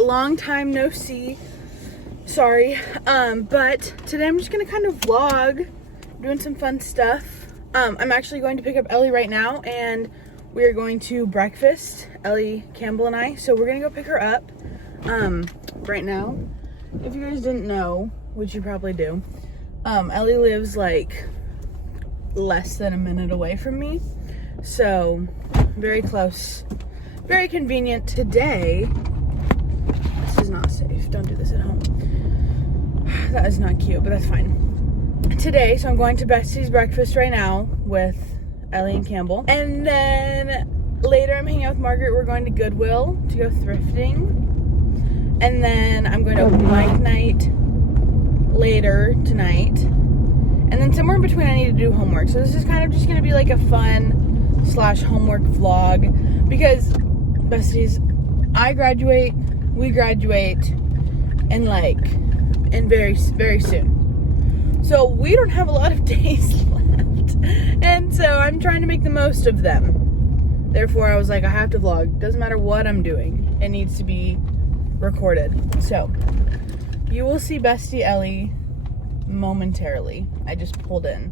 long time no see. Sorry. But today I'm just gonna kind of vlog, doing some fun stuff. I'm actually going to pick up Ellie right now, and we are going to breakfast, Ellie, Campbell, and I. So we're gonna go pick her up right now. If you guys didn't know, which you probably do, Ellie lives like less than a minute away from me. So very close, very convenient. Today, this is not safe. Don't do this at home. That is not cute, but that's fine. Today, so I'm going to Bestie's breakfast right now with Ellie and Campbell. And then later I'm hanging out with Margaret. We're going to Goodwill to go thrifting. And then I'm going to open mic night later tonight. And then somewhere in between I need to do homework. So this is kind of just going to be like a fun / homework vlog. Because, besties, I graduate, we graduate, and very, very soon. So we don't have a lot of days left. And so I'm trying to make the most of them. Therefore, I was like, I have to vlog. Doesn't matter what I'm doing. It needs to be recorded. So you will see Bestie Ellie momentarily. I just pulled in.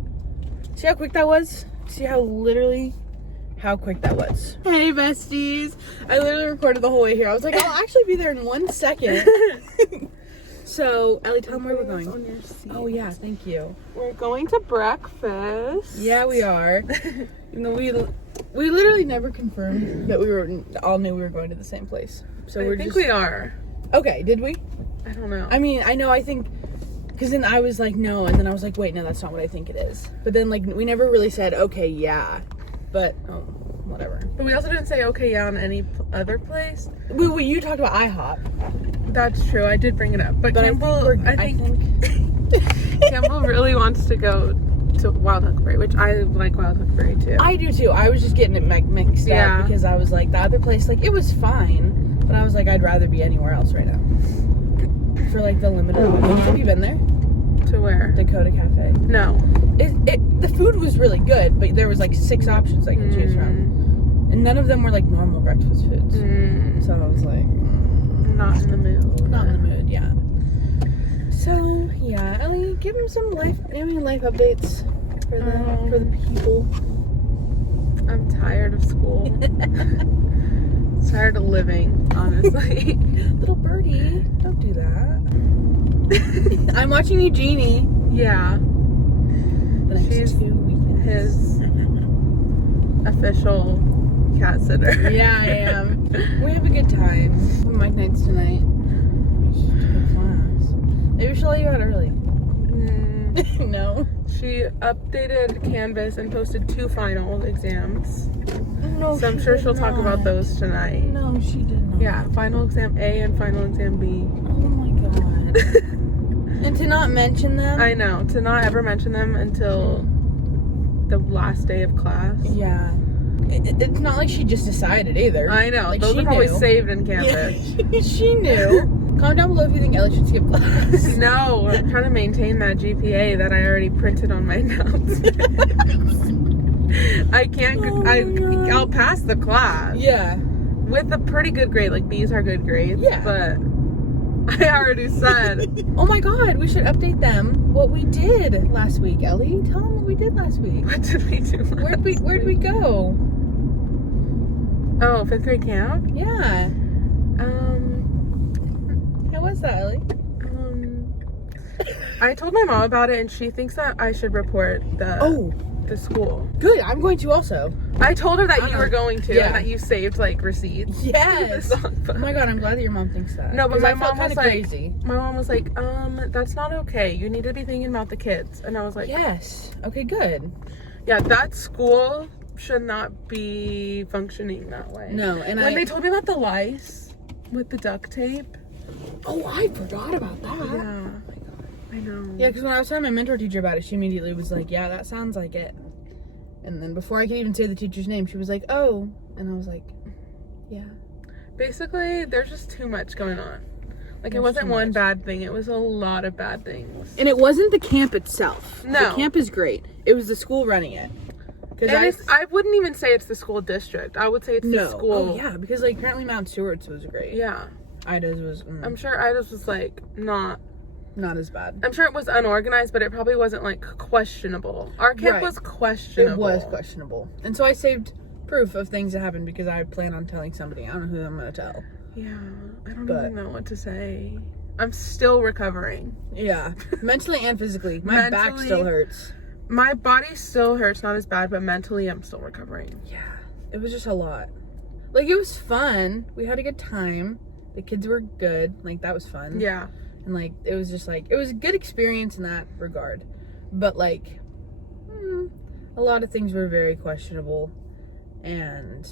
See how quick that was? See how quick that was. Hey besties. I literally recorded the whole way here. I was like, I'll actually be there in 1 second. So, Ellie, tell them where we're going. On your seat. Oh yeah, thank you. We're going to breakfast. Yeah, we are. You know, we literally never confirmed that we all knew we were going to the same place. So I think we are. Okay, did we? I don't know. I mean, I think, because then I was like, no, and then I was like, wait, no, that's not what I think it is. But then, we never really said, okay, yeah. But, whatever. But we also didn't say okay, yeah, on any other place. You talked about IHOP. That's true. I did bring it up. But Campbell, I think Campbell really wants to go to Wild Huckleberry, which I like Wild Huckleberry too. I do too. I was just getting it mixed up because I was like, the other place, it was fine. But I was like, I'd rather be anywhere else right now. For the limited options. Have you been there? To where? Dakota Cafe. No. The food was really good, but there was 6 options I could choose from. And none of them were normal breakfast foods. So I was like, not in the mood. Not in the mood, yeah. So, yeah, Ellie, give him some life updates for the people. I'm tired of school. Tired of living, honestly. Little birdie, don't do that. I'm watching Eugenie. Yeah. She's 2 weekends. His official cat sitter. Yeah, I am. We have a good time. Mic nights tonight. Class. Maybe she'll let you out early. No. She updated Canvas and posted 2 final exams. No, so I'm sure she'll talk about those tonight. No, she did not. Yeah, final exam A and final exam B. Oh my god. And to not mention them? I know, to not ever mention them until the last day of class. Yeah. It's not like she just decided either. I know, those are probably saved in Canvas. Yeah, she knew. Comment down below if you think Ellie should skip class. No, I'm trying to maintain that GPA that I already printed on my notes. I can't, I'll pass the class. Yeah. With a pretty good grade, B's are good grades. Yeah. But I already said. Oh my god, we should update them what we did last week. Ellie, tell them what we did last week. What did we do last week? Where'd we go? Oh, 5th grade camp? Yeah. How was that, Ellie? I told my mom about it and she thinks that I should report the school. Good, I'm going to also. I told her that you were going to and that you saved Yes. receipts. Oh my god, I'm glad that your mom thinks that. No, but my mom was crazy. My mom was like, that's not okay. You need to be thinking about the kids. And I was like, yes. Okay, good. Yeah, that school should not be functioning that way. No, and when they told me about the lice with the duct tape. Oh, I forgot about that. Yeah. I know. Yeah, because when I was telling my mentor teacher about it, she immediately was like, yeah, that sounds like it. And then before I could even say the teacher's name, she was like, oh. And I was like, yeah. Basically, there's just too much going on. It wasn't one bad thing. It was a lot of bad things. And it wasn't the camp itself. No. The camp is great. It was the school running it. I wouldn't even say it's the school district. I would say it's the school. Oh, yeah, because apparently Mount Stewart's was great. Yeah. Ida's was... I'm sure Ida's was, like, not as bad. I'm sure it was unorganized, but it probably wasn't, like, questionable. Our camp was questionable. It was questionable. And so I saved proof of things that happened because I plan on telling somebody. I don't know who I'm going to tell. Yeah. I don't even know what to say. I'm still recovering. Yeah. Mentally and physically. My back still hurts. My body still hurts, not as bad, but mentally I'm still recovering. Yeah. It was just a lot. Like, it was fun. We had a good time. The kids were good. Like, that was fun. Yeah. And, like, it was just, like, it was a good experience in that regard. But, like, a lot of things were very questionable. And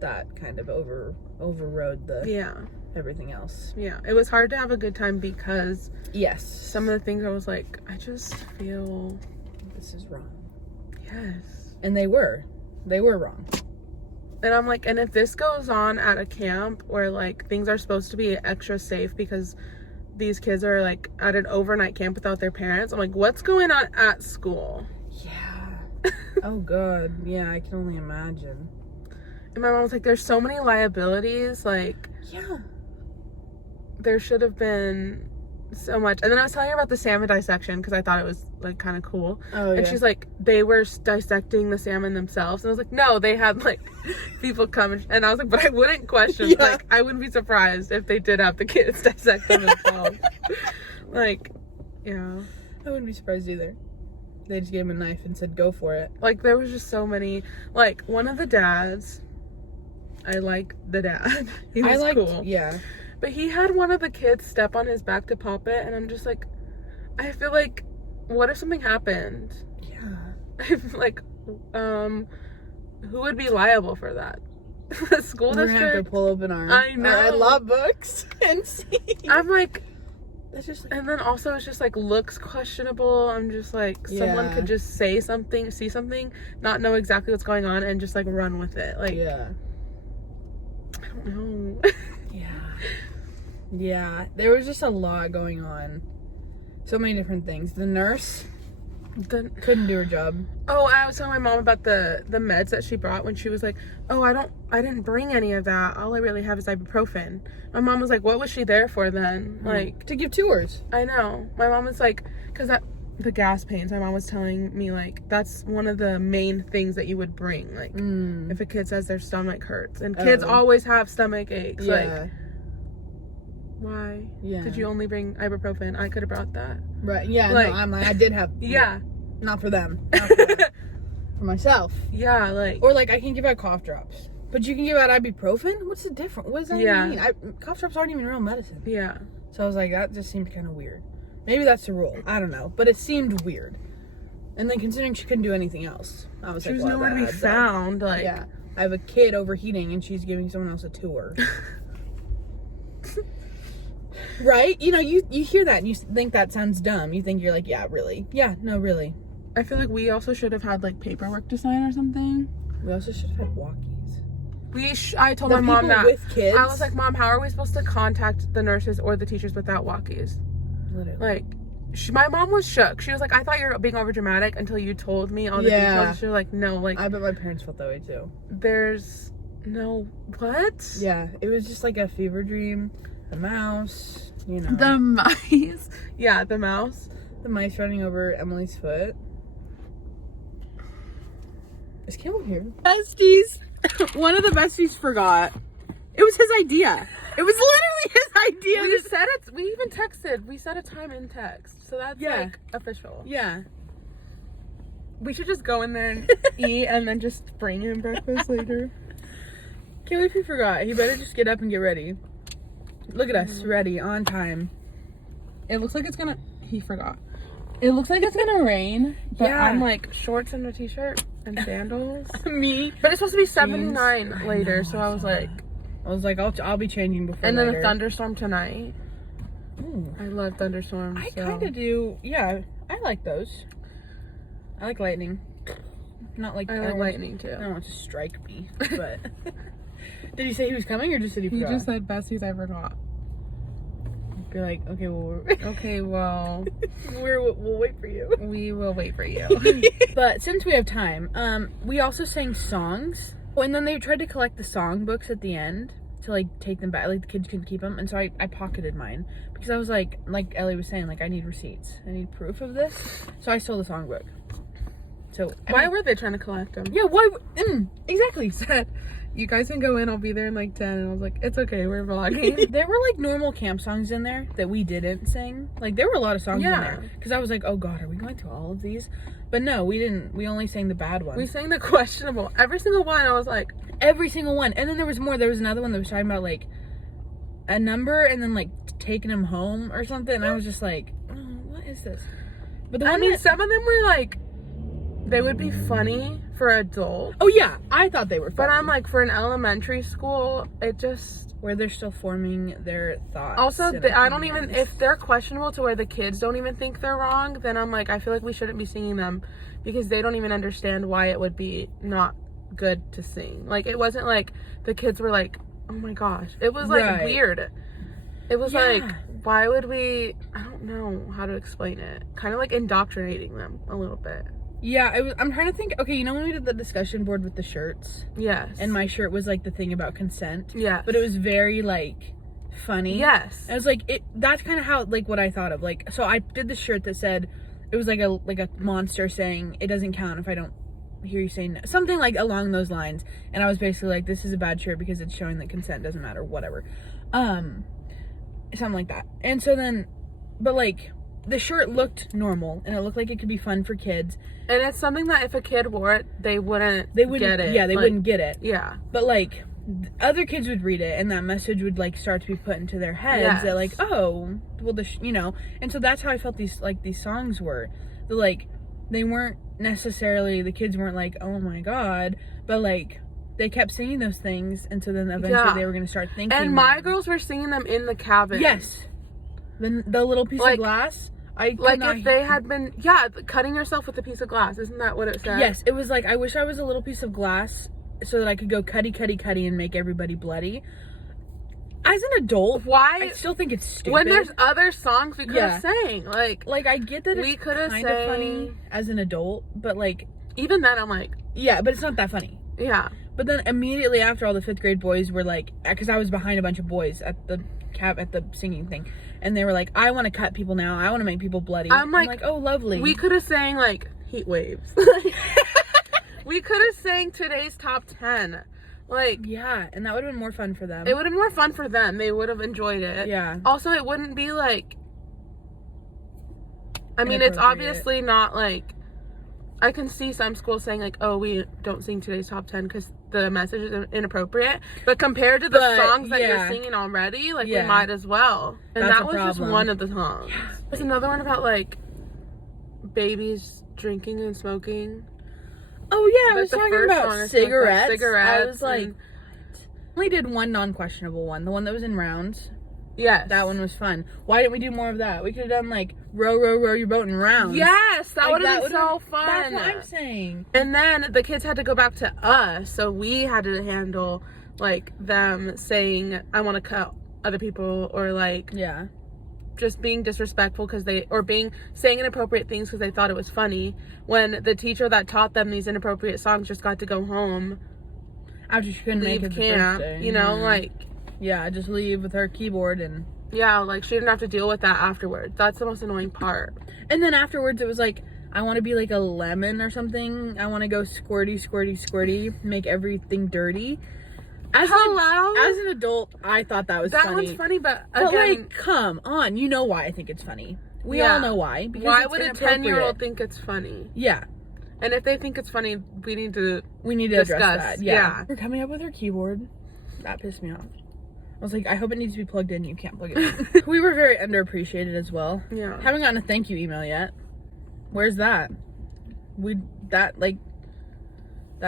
that kind of overrode everything else. Yeah. It was hard to have a good time because... Yes. Some of the things I was like, I just feel... This is wrong. Yes. And they were. They were wrong. And I'm like, and if this goes on at a camp where, like, things are supposed to be extra safe because these kids are, like, at an overnight camp without their parents, I'm like, what's going on at school? Yeah. Oh, God. Yeah, I can only imagine. And my mom was like, there's so many liabilities. Like, yeah. There should have been so much. And then I was telling her about the salmon dissection because I thought it was, like, kind of cool. Oh, and yeah. she's like, they were dissecting the salmon themselves. And I was like, no, they had, like, people come. And I was like, but I wouldn't question. Yeah. Like, I wouldn't be surprised if they did have the kids dissect them themselves. Like, yeah. I wouldn't be surprised either. They just gave him a knife and said, go for it. Like, there was just so many. Like, one of the dads, I like the dad. He was cool. Yeah. But he had one of the kids step on his back to pop it, and I'm just like, I feel like, what if something happened? Yeah. Like, who would be liable for that? The school We're district? gonna have to pull open our law books and see. I'm like, that's just like, and then also it's just like looks questionable. I'm just like, someone could just say something, see something, not know exactly what's going on, and just like run with it. Like, yeah. I don't know. Yeah, there was just a lot going on. So many different things. The nurse couldn't do her job. Oh, I was telling my mom about the meds that she brought when she was like, oh, I didn't bring any of that. All I really have is ibuprofen. My mom was like, what was she there for then? Like, to give tours. I know. My mom was like, because the gas pains, my mom was telling me, like, that's one of the main things that you would bring. Like, if a kid says their stomach hurts. And kids always have stomach aches. Yeah. Like, why? Yeah. Did you only bring ibuprofen? I could have brought that. Right. Yeah. Like, no, I'm like, I did have. Yeah. Not for them. Not for, for myself. Yeah. Like. Or like I can give out cough drops, but you can give out ibuprofen. What's the difference? What does that even mean? Cough drops aren't even real medicine. Yeah. So I was like, that just seemed kind of weird. Maybe that's the rule. I don't know, but it seemed weird. And then considering she couldn't do anything else, I was like, she was nowhere to be found. Like, yeah, I have a kid overheating and she's giving someone else a tour. Right? You know, you hear that and you think that sounds dumb. You think you're like, yeah, really? Yeah, no, really. I feel like we also should have had, like, paperwork to sign or something. We also should have had walkies. I told my mom that. With kids? I was like, Mom, how are we supposed to contact the nurses or the teachers without walkies? Literally. Like, my mom was shook. She was like, I thought you were being over dramatic until you told me all the details. She was like, no, like. I bet my parents felt that way too. There's no, what? Yeah, it was just like a fever dream. The mouse, you know. The mice. Yeah, the mouse. The mice running over Emily's foot. Is Campbell here? Besties. One of the besties forgot. It was his idea. It was literally his idea. We said it. We even texted. We set a time in text. So that's like official. Yeah. We should just go in there and eat and then just bring him breakfast later. Can't believe he forgot. He better just get up and get ready. Look at us, ready, on time. It looks like it's gonna... He forgot. It looks like it's gonna rain, but I'm like shorts and a t-shirt and sandals. Me. But it's supposed to be 79 later, so I was like... I'll be changing before and then later. a thunderstorm tonight. Ooh. I love thunderstorms. I kind of do. Yeah, I like those. I like lightning. Not like... I like lightning, too. I don't want it to strike me, but... Did he say he was coming or just said he forgot? He just said, besties, I forgot. Be like, okay, well... Okay, well... we'll wait for you. We will wait for you. But since we have time, we also sang songs. And then they tried to collect the song books at the end. to like take them back. Like the kids couldn't keep them, and so I pocketed mine because I was like Ellie was saying, like I need receipts, I need proof of this. So I stole the songbook. So why were they trying to collect them? Yeah, why? Exactly. Said, you guys can go in. I'll be there in like 10. And I was like, it's okay. We're vlogging. There were like normal camp songs in there that we didn't sing. Like there were a lot of songs in there because I was like, oh god, are we going through all of these? But no, we didn't. We only sang the bad ones. We sang the questionable. Every single one. I was like, every single one. And then there was more. There was another one that was talking about like a number and then like taking them home or something. And I was just like, oh, what is this? But some of them were like, they would be funny for adults. Oh yeah, I thought they were funny. But I'm like, for an elementary school, it just... where they're still forming their thoughts. Also, I don't even... if they're questionable to where the kids don't even think they're wrong, then I'm like, I feel like we shouldn't be singing them because they don't even understand why it would be not good to sing. Like, it wasn't like the kids were like, oh my gosh. It was like weird. It was like, why would we... I don't know how to explain it. Kind of like indoctrinating them a little bit. Yeah, I'm trying to think. Okay, you know when we did the discussion board with the shirts? Yes. And my shirt was like the thing about consent? Yes. But it was very like funny. Yes. And it was like, that's kind of how, like what I thought of. Like, so I did the shirt that said, it was like a monster saying, it doesn't count if I don't hear you say no. Something like along those lines. And I was basically like, this is a bad shirt because it's showing that consent doesn't matter, whatever. Something like that. And so then, but like, the shirt looked normal and it looked like it could be fun for kids. And it's something that if a kid wore it, they wouldn't get it. Yeah, they wouldn't get it. Yeah. But like other kids would read it and that message would like start to be put into their heads that like, oh, well you know. And so that's how I felt these songs were. They weren't necessarily, the kids weren't like, oh my god, but like they kept singing those things and so then eventually they were going to start thinking. And my girls were singing them in the cabin. Yes. The little piece of glass. If they had been, cutting yourself with a piece of glass. Isn't that what it said? Yes, it was like, I wish I was a little piece of glass so that I could go cutty, cutty, cutty and make everybody bloody. As an adult, I still think it's stupid. When there's other songs we could have sang. Like I get that it's kind of funny as an adult, but like... even then I'm like... yeah, but it's not that funny. Yeah. But then immediately after all the 5th grade boys were like... because I was behind a bunch of boys at the singing thing. And they were like, I want to cut people now. I want to make people bloody. I'm like, oh, lovely. We could have sang, like, Heat Waves. We could have sang today's top 10. Like... yeah, and that would have been more fun for them. It would have been more fun for them. They would have enjoyed it. Yeah. Also, it wouldn't be, like... I mean, it's obviously not, like... I can see some schools saying, like, oh, we don't sing today's top 10 because the message is inappropriate. But compared to the songs that you're singing already, like, we might as well. And that was just one of the songs. Yeah. There's another one about, like, babies drinking and smoking. Oh, yeah, I was talking about cigarettes. I was like, we only did one non-questionable one. The one that was in rounds. Yes. That one was fun. Why didn't we do more of that? We could have done like row, row, row your boat in rounds. Yes, that would have been so fun. That's what I'm saying. And then the kids had to go back to us, so we had to handle like them saying, I want to cut other people, or like just being disrespectful because saying inappropriate things because they thought it was funny, when the teacher that taught them these inappropriate songs just got to go home after she couldn't make it the first day. You know, like... yeah, just leave with her keyboard and... yeah, like, she didn't have to deal with that afterwards. That's the most annoying part. And then afterwards, it was like, I want to be like a lemon or something. I want to go squirty, squirty, squirty, make everything dirty. As an adult, I thought that was funny. That one's funny, but again... like, come on. You know why I think it's funny. We all know why. Because why would a 10-year-old think it's funny? Yeah. And if they think it's funny, we need to address that. Yeah. We're coming up with her keyboard. That pissed me off. I was like, I hope it needs to be plugged in. You can't plug it in. We were very underappreciated as well. Yeah. Haven't gotten a thank you email yet. Where's that? That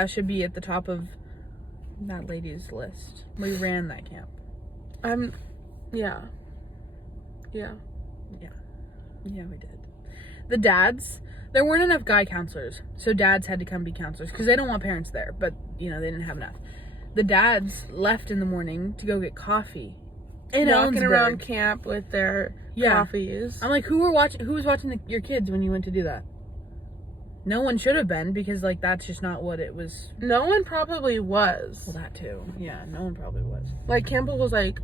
should be at the top of that lady's list. We ran that camp. Yeah. Yeah, we did. The dads, there weren't enough guy counselors, so dads had to come be counselors because they don't want parents there, but, they didn't have enough. The dads left in the morning to go get coffee. Walking around camp with their coffees. I'm like, who was watching your kids when you went to do that? No one should have been, because, like, that's just not what it was. No one probably was. Well, that too. Yeah, no one probably was. Like, Campbell was like,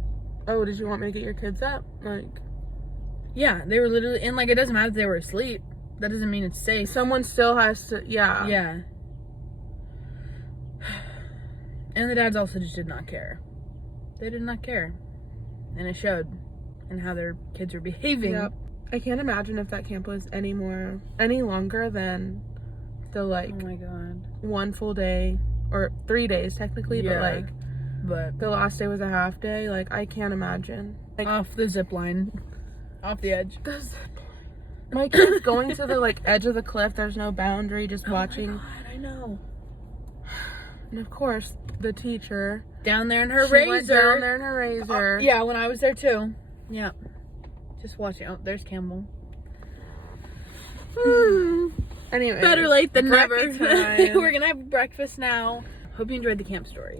oh, did you want me to get your kids up? Like, yeah, they were literally, and, like, it doesn't matter if they were asleep. That doesn't mean it's safe. someone still has to, yeah. Yeah. And the dads also just did not care. They did not care. And it showed in how their kids were behaving. Yep. I can't imagine if that camp was any longer than the, like, oh my God, 1 full day, or 3 days technically, yeah, but the last day was a half day. Like, I can't imagine. Like, off the zip line, off the edge. My kid's going to the, like, edge of the cliff. There's no boundary, just watching. Oh my God, I know. And of course, the teacher Down there in her she razor. went down there in her razor. Yeah, when I was there too. Yeah. Just watching. Oh, there's Campbell. Anyway, Better late than never. We're gonna have breakfast now. Hope you enjoyed the camp story.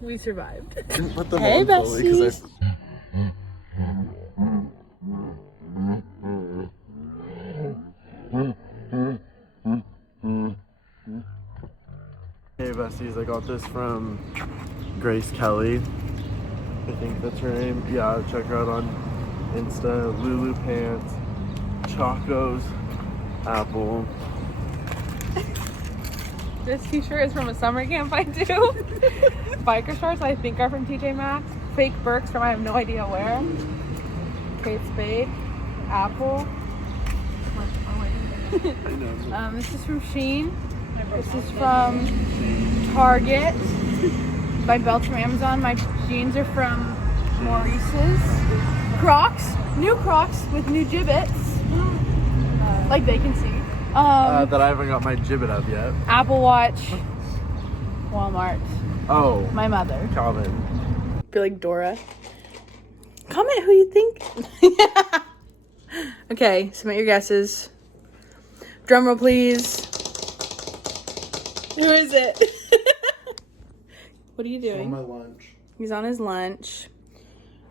We survived. Put them Hey, on fully, 'cause Hey besties, I got this from Grace Kelly. I think that's her name. Yeah, check her out on Insta. Lulu pants, Chacos, Apple. This t-shirt is from a summer camp I do. Biker shorts I think are from TJ Maxx. Fake Birks from I have no idea where. Kate Spade. Apple. I know. This is from Shein. This is from Target. My belt's from Amazon. My jeans are from Maurice's. Crocs. New Crocs with new gibbets. Like they can see. That I haven't got my gibbet up yet. Apple Watch. Walmart. Oh, My mother. Calvin. Be like Dora. Comment who you think. Okay, submit your guesses. Drum roll, please. Who is it? What are you doing? On my lunch. He's on his lunch.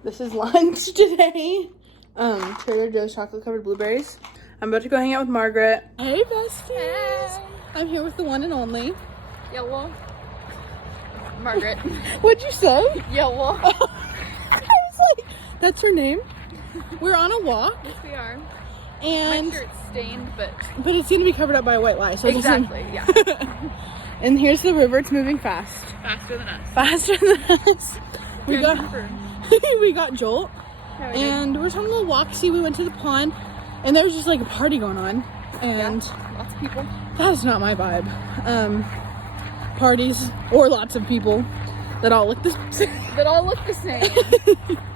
This is lunch today. Trader Joe's chocolate covered blueberries. I'm about to go hang out with Margaret. Hey, besties. Hey. I'm here with the one and only. Yellow. Margaret. What'd you say? Yellow. I was like, that's her name. We're on a walk, Yes, we are. and My shirt's stained, but it's gonna be covered up by a white lie. So it doesn't- exactly, yeah. And here's the river. It's moving fast. Faster than us. Faster than us. We got confirmed. we got Jolt, Yeah, we did. and we're talking about walk. See, we went to the pond, and there was just like a party going on, and Lots of people. that's not my vibe. Parties or lots of people that all look the same. That all look the same.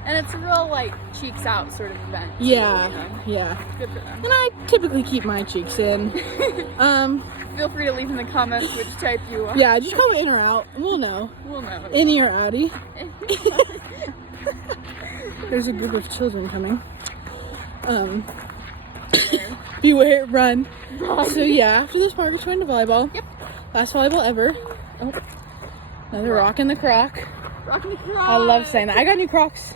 And it's a real, like, cheeks out sort of event. too, Yeah, you know? yeah. Good for them. And I typically keep my cheeks in. Feel free to leave in the comments which type you are. Yeah, just call it in or out. We'll know. We'll know. Innie or outie. There's a group of children coming. Beware, run. So yeah, after this, Margaret's going to volleyball. Yep. Last volleyball ever. Oh, another rock in the crock. Rocking the Crocs. I love saying that. I got new Crocs.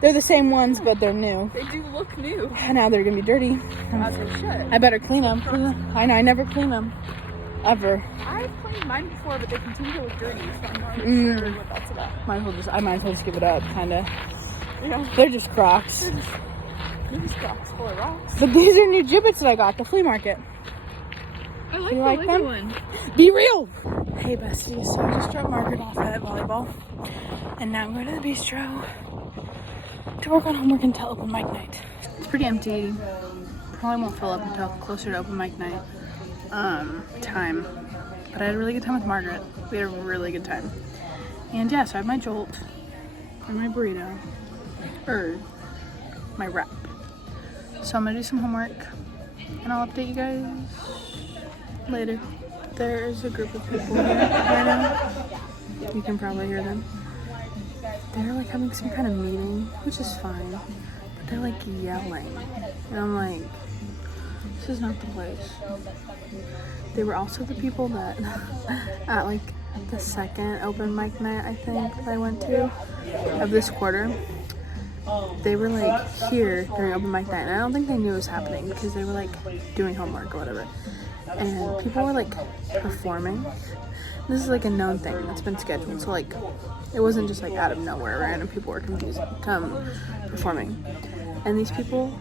They're the same ones, but they're new. They do look new. And now they're gonna be dirty. As they should. I better clean them. I know, I never clean them. Ever. I've cleaned mine before, but they continue to look dirty, so I'm not sure what that's about. I might as well just give it up, kinda. Yeah. They're just Crocs. These Crocs full of rocks. But these are new gibbets that I got at the flea market. I like You the like Lego them? one. Be real! Hey besties, so I just dropped Margaret off at volleyball. And now I'm going to the bistro to work on homework until open mic night. It's pretty empty. Probably won't fill up until closer to open mic night time. But I had a really good time with Margaret. We had a really good time. And yeah, so I have my Jolt and my burrito. My wrap. So I'm gonna do some homework and I'll update you guys later. There's a group of people here right now. You can probably hear them. They're like having some kind of meeting, which is fine. But they're like yelling. And I'm like, this is not the place. They were also the people that at like the second open mic night I think that I went to of this quarter. they were like here during open mic night, and I don't think they knew it was happening because they were like doing homework or whatever, and people were like performing. This is like a known thing that's been scheduled, so like it wasn't just like out of nowhere random people were performing, and these people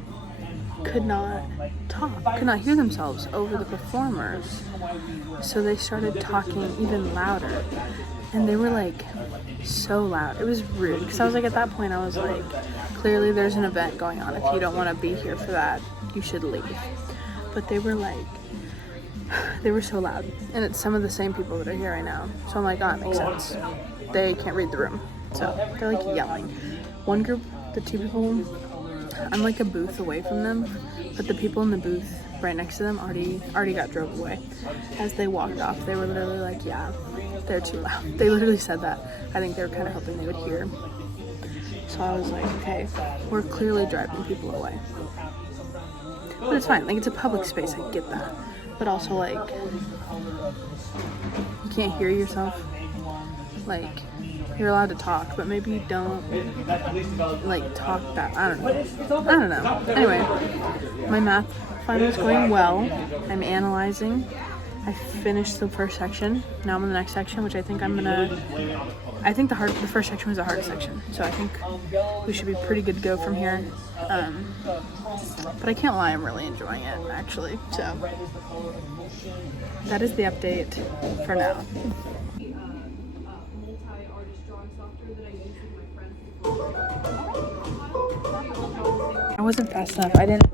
could not talk, could not hear themselves over the performers, so they started talking even louder, and they were like so loud. It was rude because I was like, at that point I was like, clearly there's an event going on. If you don't want to be here for that, you should leave. But they were like, they were so loud, and it's some of the same people that are here right now, so I'm like, oh, it makes sense. They can't read the room, so they're like yelling. One group, the two people, I'm like a booth away from them, but the people in the booth right next to them already got drove away. As they walked off, they were literally like, yeah, they're too loud. They literally said that. I think they were kind of hoping they would hear. So I was like, okay, we're clearly driving people away. But it's fine, like it's a public space, I get that. But also like, you can't hear yourself. Like, you're allowed to talk, but maybe you don't like talk that. I don't know. Anyway, my math final is going well. I'm analyzing. I finished the first section. Now I'm in the next section, which I think the first section was the hardest section. So I think we should be pretty good to go from here. But I can't lie, I'm really enjoying it, actually. So that is the update for now. I wasn't fast enough. I didn't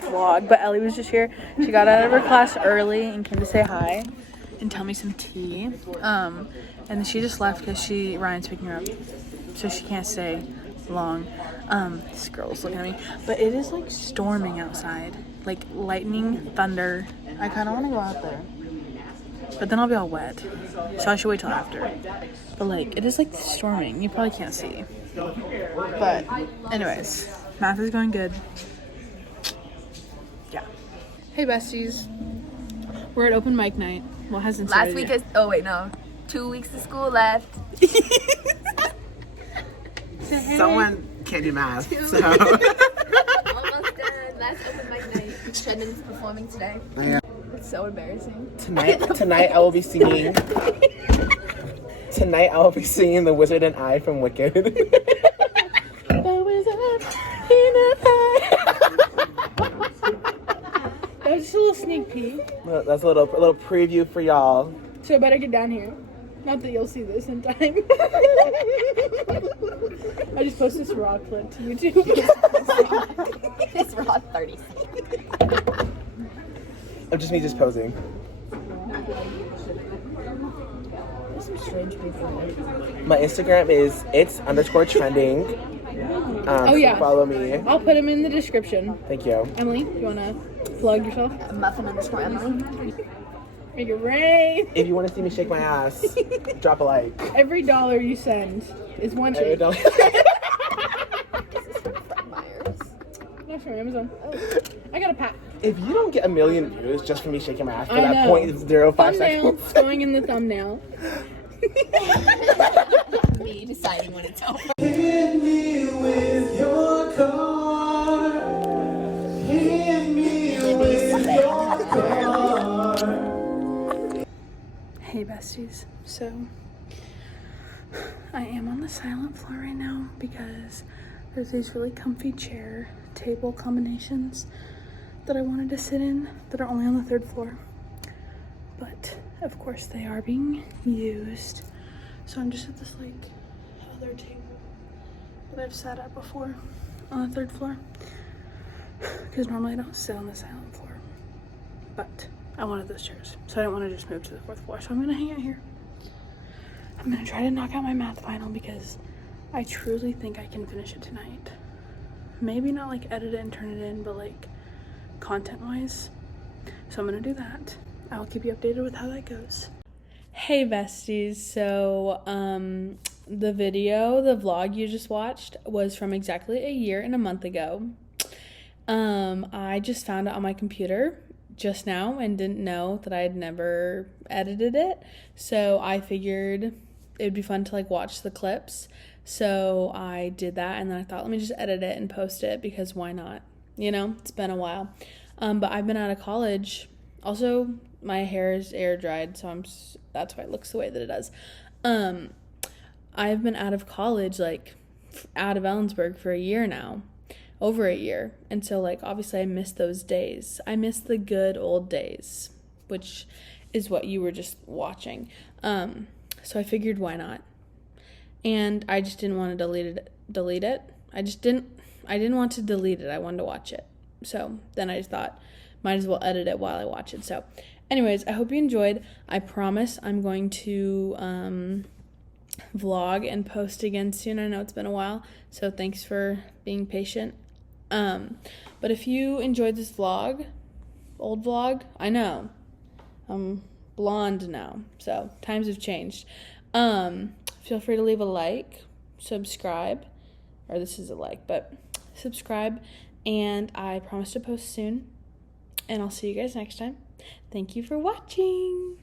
vlog, but Ellie was just here. She got out of her class early and came to say hi and tell me some tea. And then she just left because Ryan's picking her up, so she can't stay long. This girl's looking at me, but it is like storming outside, like lightning, thunder. I kind of want to go out there, but then I'll be all wet, so I should wait till after. But like, it is like storming. You probably can't see, but anyways, math is going good. Yeah. Hey besties, we're at open mic night. Well, it hasn't started Last week yet. is 2 weeks of school left. Someone can't do math, so. Almost done. Last open mic night. Shannon's performing today. Yeah. It's so embarrassing. Tonight I will be singing. Tonight I will be singing The Wizard and I from Wicked. The Wizard in That was just a little sneak peek. That's a little preview for y'all. So I better get down here. Not that you'll see this in time. I just posted this raw clip to YouTube. It's raw 30. Of just me just posing. There's some strange people. My Instagram is its_trending. Oh yeah. So follow me. I'll put them in the description. Thank you. Emily, you wanna plug yourself? Muffin_Emily. Make it rain. If you want to see me shake my ass, drop a like. Every $1 you send is one shake. Don't- This is from Fred Meyers. That's from Amazon. I got a pack. If you don't get 1 million views just for me shaking my ass for I that know. 0.05 Thumbnail seconds. going in the thumbnail. Me deciding when it's over. Hit me with your car. Hit me with your car. Hey besties, so I am on the silent floor right now because there's these really comfy chair table combinations that I wanted to sit in that are only on the 3rd floor, but of course they are being used, so I'm just at this like other table that I've sat at before on the 3rd floor because normally I don't sit on the silent floor, but I wanted those chairs, so I didn't want to just move to the 4th floor, so I'm gonna hang out here. I'm gonna try to knock out my math final because I truly think I can finish it tonight. Maybe not like edit it and turn it in, but like content wise. So I'm gonna do that. I will keep you updated with how that goes. Hey besties, so the vlog you just watched was from exactly a year and a month ago. I just found it on my computer just now and didn't know that I had never edited it, so I figured it would be fun to like watch the clips. So I did that, and then I thought, let me just edit it and post it, because why not? It's been a while. But I've been out of college. Also, my hair is air dried, so that's why it looks the way that it does. I've been out of college, like out of Ellensburg for a year now, over a year. And so like, obviously I miss those days. I miss the good old days, which is what you were just watching. So I figured, why not? And I just didn't want to delete it. I didn't want to delete it. I wanted to watch it. So then I just thought, might as well edit it while I watch it. So anyways, I hope you enjoyed. I promise I'm going to vlog and post again soon. I know it's been a while, so thanks for being patient. But if you enjoyed this vlog, old vlog, I know I'm blonde now, so times have changed. Feel free to leave a like, subscribe, or this is a like, but subscribe, and I promise to post soon, and I'll see you guys next time. Thank you for watching.